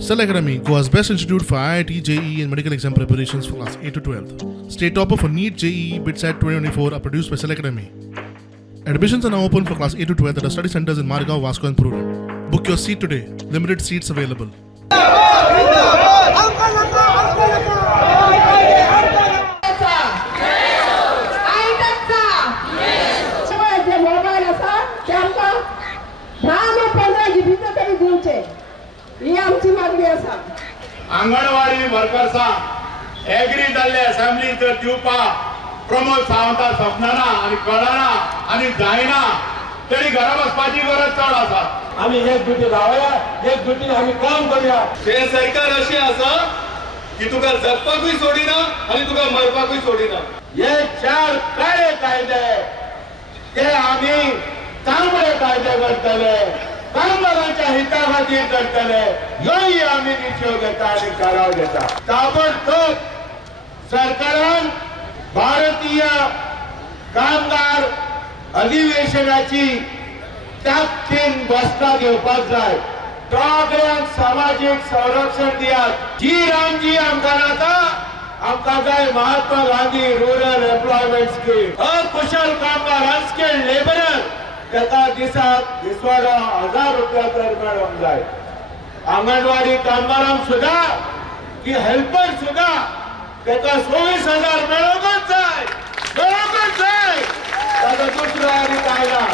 Cell Academy, Goa's best institute for IIT, JEE and medical exam preparations for class 8 to 12. State topper for NEET, JEE, BITSAT 2024 are produced by Cell Academy. Admissions are now open for class 8 to 12 at our study centers in Margao, Vasco and Purur. Book your seat today. Limited seats available. Anganwadi वर्कर्सा agree जाल्ले assembly जर दिवपा प्रमोद सावंता सपनाना आणि कळना आणि जायना तरी घरा बसपाची गरज चड आसा. आम्ही एक जुटी रावया, एक जुटी आम्ही काम करूया. हे सरकार अशी आसा की तुका जगपाकूय सोडिना आणि तुका मरपाकूय सोडिना. हे चार काळे कायदे ते आम्ही चांगले कायदे करतले, कामगारांच्या हिता खातीर करतले. ह्योय आम्ही निश्चय घेता आणि करार घेता. ताबडतोब सरकारान भारतीय कामगार अधिवेशनाची ताकदीन बसका घेवपाक जाय. सगळ्यांक सामाजिक संरक्षण दियात. जी रामजी आमकां नाका, आमकां जाय Mahatma Gandhi rural employment scheme. अकुशल कामगार अनस्किल्ड लेबरर ताका दिसाक दिसवाडो 1000 रुपया तर मेळोंक जाय. अंगणवाडी कामगारांक सुद्धा की हेल्पर सुद्धा ताका 24,000 मेळोंकच जाय, मेळोंकच जाय. ताका दुसरो आनी काय ना.